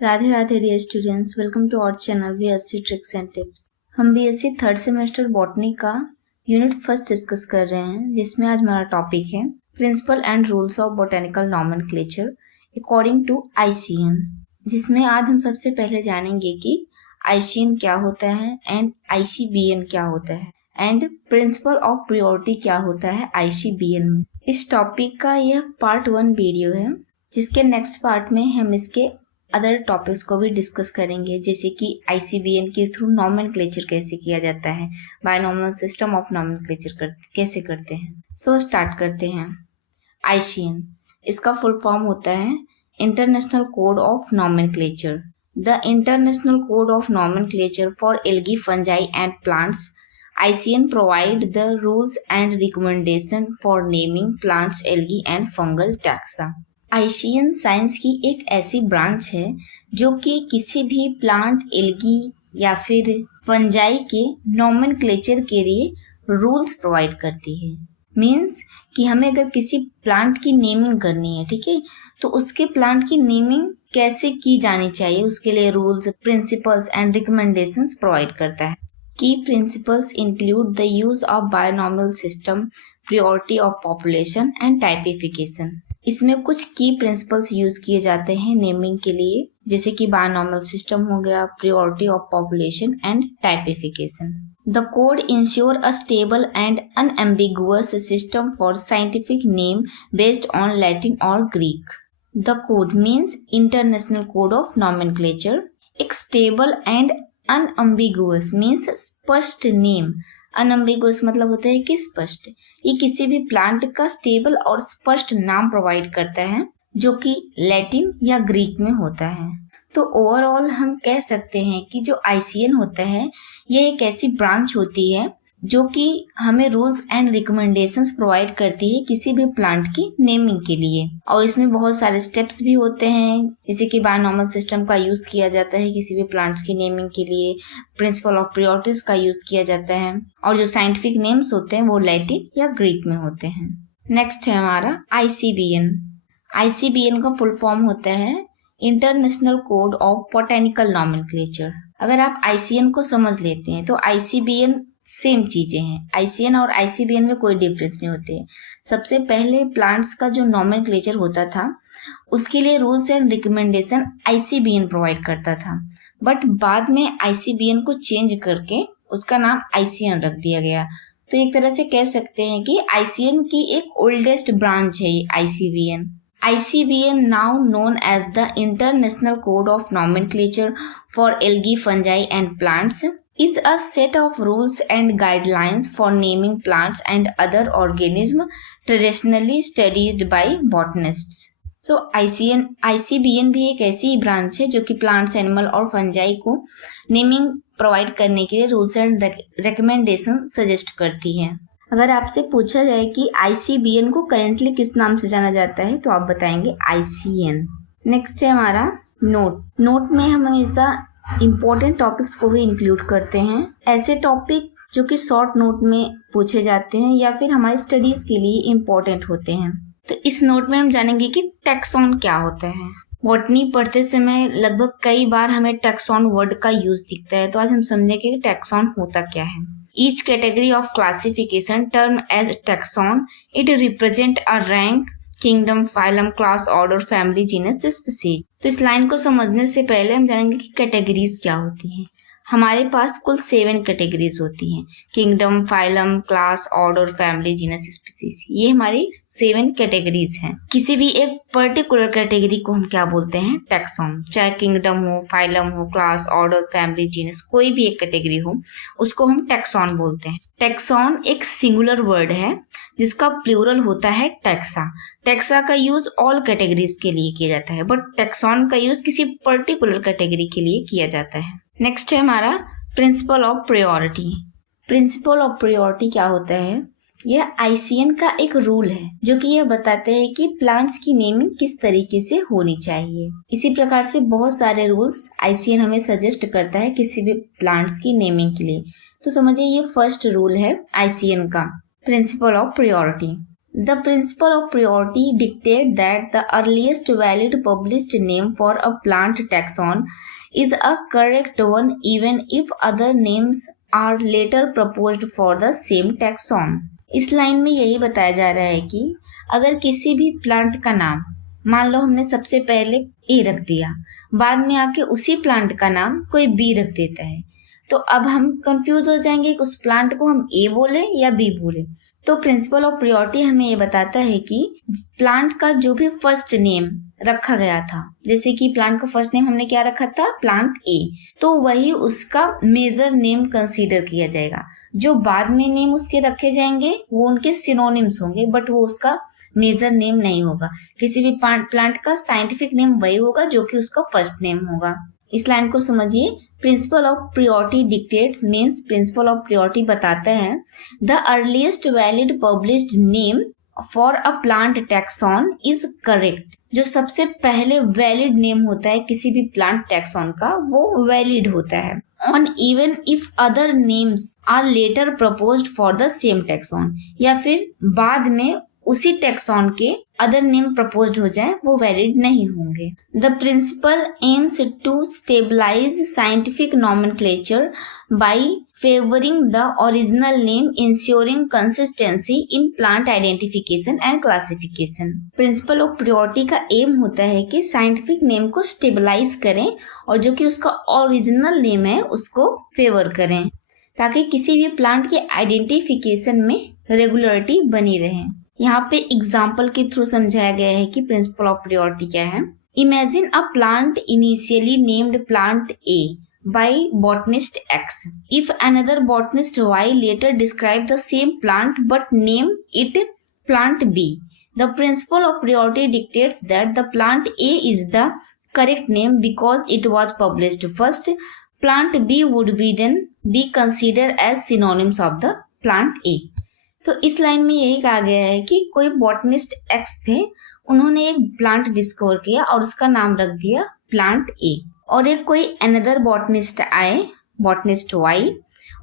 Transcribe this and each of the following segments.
Radhe Radhe dear students, welcome to our channel BSc tricks and tips. हम BSc third semester botany का unit first discuss कर रहे हैं, जिसमें आज हमारा टॉपिक है principle and rules of botanical nomenclature according to ICN, जिसमें आज हम सबसे पहले जानेंगे कि आईसीएन क्या होता है एंड आईसीबीएन क्या होता है एंड प्रिंसिपल ऑफ प्रायोरिटी क्या होता है आईसीबीएन में। इस टॉपिक का यह पार्ट 1 वीडियो है, जिसके नेक्स्ट पार्ट में हम इसके अदर टॉपिक्स को भी डिस्कस करेंगे, जैसे कि आईसीबीएन के थ्रू नॉमेनक्लेचर कैसे किया जाता है, बायनॉमिनल सिस्टम ऑफ नॉमेनक्लेचर कैसे करते हैं। सो स्टार्ट करते हैं। आईसीएन, इसका फुल फॉर्म होता है international code of nomenclature. The international code of nomenclature for algae, fungi and plants. ICN provide the rules and recommendation for naming plants, algae and fungal taxa. ICN science की एक ऐसी branch है जो कि किसी भी प्लांट, एल्गी या फिर फंजाई के नॉमेनक्लेचर के लिए रूल्स प्रोवाइड करती है। मीन्स कि हमें अगर किसी प्लांट की नेमिंग करनी है, ठीक है, तो उसके प्लांट की नेमिंग कैसे की जानी चाहिए, उसके लिए rules, principles and recommendations provide करता है। Key principles include the use of binomial system, priority of population and typification. इसमें कुछ की प्रिंसिपल्स यूज किए जाते हैं नेमिंग के लिए, जैसे कि बायनॉमियल सिस्टम हो गया, priority of population and typification. The code ensure a stable and unambiguous system for scientific name based on Latin or Greek. The code means international code of nomenclature. एक stable and अनअम्बिगुअस means स्पष्ट name. अनअम्बिगुअस मतलब होता है कि स्पष्ट। ये किसी भी प्लांट का स्टेबल और स्पष्ट नाम प्रोवाइड करता है, जो कि लैटिन या ग्रीक में होता है। तो ओवरऑल हम कह सकते हैं कि जो आईसीएन होता है, ये एक ऐसी ब्रांच होती है जो कि हमें रूल्स एंड रिकमेंडेशंस प्रोवाइड करती है किसी भी प्लांट की नेमिंग के लिए। और इसमें बहुत सारे स्टेप्स भी होते हैं, जैसे कि बायनॉमियल सिस्टम का यूज किया जाता है किसी भी प्लांट्स की नेमिंग के लिए, प्रिंसिपल ऑफ प्रायोरिटीज का यूज किया जाता है, और जो साइंटिफिक नेम्स होते हैं वो लैटिन या ग्रीक में होते हैं। नेक्स्ट है हमारा आईसीबीएन। आईसीबीएन का फुल फॉर्म होता है international code of botanical nomenclature. अगर आप आईसीएन को समझ लेते हैं तो आईसीबीएन सेम चीजें हैं। आईसीएन और आईसीबीएन में कोई डिफरेंस नहीं होते हैं। सबसे पहले प्लांट्स का जो नॉमेनक्लेचर होता था, उसके लिए rules and recommendation ICBN provide करता था, बट बाद में आईसीबीएन को चेंज करके उसका नाम आईसीएन रख दिया गया। तो एक तरह से कह सकते हैं कि आईसीएन की एक ओल्डेस्ट ब्रांच है ये ICBN. ICBN, now known as the International Code of Nomenclature for Algae, Fungi and Plants, is a set of rules and guidelines for naming plants and other organisms traditionally studied by botanists. So ICBN भी एक ऐसी branch है जो कि plants, animal और fungi को naming provide करने के लिए रूल्स एंड रिकमेंडेशन सजेस्ट करती है। अगर आपसे पूछा जाए कि आईसीबीएन को करेंटली किस नाम से जाना जाता है, तो आप बताएंगे आईसीएन। नेक्स्ट है हमारा नोट। नोट में हम हमेशा इम्पोर्टेंट टॉपिक्स को भी इंक्लूड करते हैं, ऐसे टॉपिक जो कि शॉर्ट नोट में पूछे जाते हैं या फिर हमारी स्टडीज के लिए इम्पोर्टेंट होते हैं। तो इस नोट में हम जानेंगे कि टैक्सॉन क्या होता है। बॉटनी पढ़ते समय लगभग कई बार हमें टैक्सॉन वर्ड का यूज दिखता है, तो आज हम समझेंगे कि टैक्सॉन होता क्या है। Each category of classification termed as taxon, it represent a rank, kingdom, phylum, class, order, family, genus, species. तो इस लाइन को समझने से पहले हम जानेंगे कि कैटेगरीज क्या होती हैं। हमारे पास कुल 7 कैटेगरीज होती हैं, kingdom, phylum, class, order, family, genus, species. ये हमारी 7 कैटेगरीज हैं। किसी भी एक पर्टिकुलर कैटेगरी को हम क्या बोलते हैं, टैक्सॉन। चाहे किंगडम हो, फाइलम हो, क्लास, ऑर्डर, फैमिली, जीनस, कोई भी एक कैटेगरी हो, उसको हम टैक्सॉन बोलते हैं। टैक्सॉन एक सिंगुलर वर्ड है जिसका प्लूरल होता है टैक्सा। टैक्सा का यूज ऑल कैटेगरीज के लिए किया जाता है, बट टैक्सॉन का यूज किसी पर्टिकुलर कैटेगरी के लिए किया जाता है। नेक्स्ट है हमारा principal of priority. Principal of priority क्या होता है? यह आईसीएन का एक रूल है जो कि यह बताते हैं कि प्लांट्स की नेमिंग किस तरीके से होनी चाहिए। इसी प्रकार से बहुत सारे रूल्स आईसीएन हमें सजेस्ट करता है किसी भी प्लांट्स की नेमिंग के लिए। तो समझिए ये फर्स्ट रूल है आईसीएन का, principal of priority. The principle of priority dictates that the earliest valid published name for a plant taxon is a correct one even if other names are later proposed for the same taxon. इस line में यही बताया जा रहा है कि अगर किसी भी प्लांट का नाम, मान लो हमने सबसे पहले ए रख दिया, बाद में आके उसी प्लांट का नाम कोई बी रख देता है, तो अब हम कंफ्यूज हो जाएंगे कि उस प्लांट को हम ए बोले या बी बोले। तो प्रिंसिपल ऑफ प्रायोरिटी हमें ये बताता है कि प्लांट का जो भी फर्स्ट नेम रखा गया था, जैसे कि प्लांट का फर्स्ट नेम हमने क्या रखा था, प्लांट ए, तो वही उसका मेजर नेम कंसीडर किया जाएगा। जो बाद में नेम उसके रखे जाएंगे वो उनके सिनोनिम्स होंगे, बट वो उसका मेजर नेम नहीं होगा। किसी भी प्लांट का साइंटिफिक नेम वही होगा जो कि उसका फर्स्ट नेम होगा। इस लाइन को समझिए। Principal of priority dictates means principal of priority बताता है the earliest valid published name for a plant taxon is correct. जो सबसे पहले वैलिड नेम होता है किसी भी प्लांट टैक्सॉन का, वो वैलिड होता है on even if other names are later proposed for the same taxon, या फिर बाद में उसी टैक्सॉन के अदर नेम प्रपोज्ड हो जाए वो वैलिड नहीं होंगे। The principle aims to stabilize scientific nomenclature by favouring the original name, ensuring consistency in plant identification and classification. Principle of priority का एम होता है कि साइंटिफिक नेम को स्टेबलाइज करें और जो कि उसका ओरिजिनल नेम है उसको फेवर करें, ताकि किसी भी प्लांट के आइडेंटिफिकेशन में रेगुलरिटी बनी रहे। यहाँ पे एग्जाम्पल के थ्रू समझाया गया है कि प्रिंसिपल ऑफ प्रायोरिटी क्या है। Imagine a plant initially named plant A by botanist X. If another botanist Y later describe the same plant but name it plant B, the principle of priority dictates that the plant A is the correct name because it was published first. Plant B would be then be considered as synonyms of the plant A. तो इस line में यही कहा गया है कि कोई botanist x थे, उन्होंने एक प्लांट डिस्कवर किया और उसका नाम रख दिया प्लांट ए, और एक कोई अनदर बॉटनिस्ट आए, बॉटनिस्ट वाई,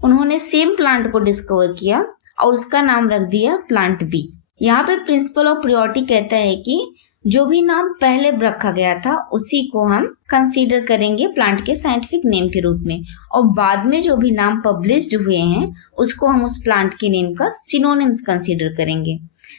उन्होंने सेम प्लांट को डिस्कवर किया और उसका नाम रख दिया प्लांट बी। यहाँ पे प्रिंसिपल ऑफ प्रायोरिटी कहता है कि जो भी नाम पहले रखा गया था उसी को हम कंसीडर करेंगे प्लांट के साइंटिफिक नेम के रूप में, और बाद में जो भी नाम पब्लिश्ड हुए हैं उसको हम उस प्लांट के नेम का सिनोनिम्स कंसीडर करेंगे।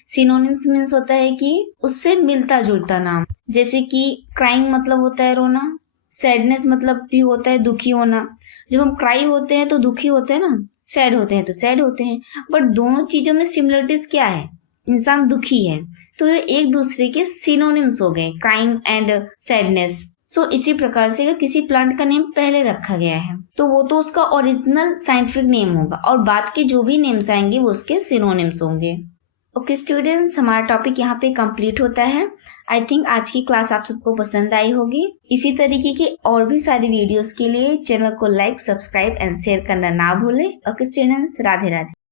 सिनोनिम्स मीन्स होता है कि उससे मिलता जुलता नाम, जैसे कि क्राइंग मतलब होता है रोना, सैडनेस मतलब भी होता है दुखी होना। जब हम क्राई होते हैं तो दुखी होते हैं ना, सैड होते हैं तो सैड होते हैं, बट दोनों चीजों में सिमिलरिटीज क्या है, इंसान दुखी है तो ये एक दूसरे के सिनोनिम्स हो गए, क्राइंग एंड सैडनेस। सो इसी प्रकार से अगर किसी प्लांट का नेम पहले रखा गया है तो वो तो उसका ओरिजिनल साइंटिफिक नेम होगा, और बाद के जो भी नेम्स आएंगे वो उसके सिनोनिम्स होंगे। ओके स्टूडेंट्स, हमारा टॉपिक यहाँ पे कंप्लीट होता है। आई थिंक आज की क्लास आप सबको पसंद आई होगी। इसी तरीके की और भी सारी वीडियोस के लिए चैनल को लाइक, सब्सक्राइब एंड शेयर करना ना भूलें। Okay students, Radhe Radhe.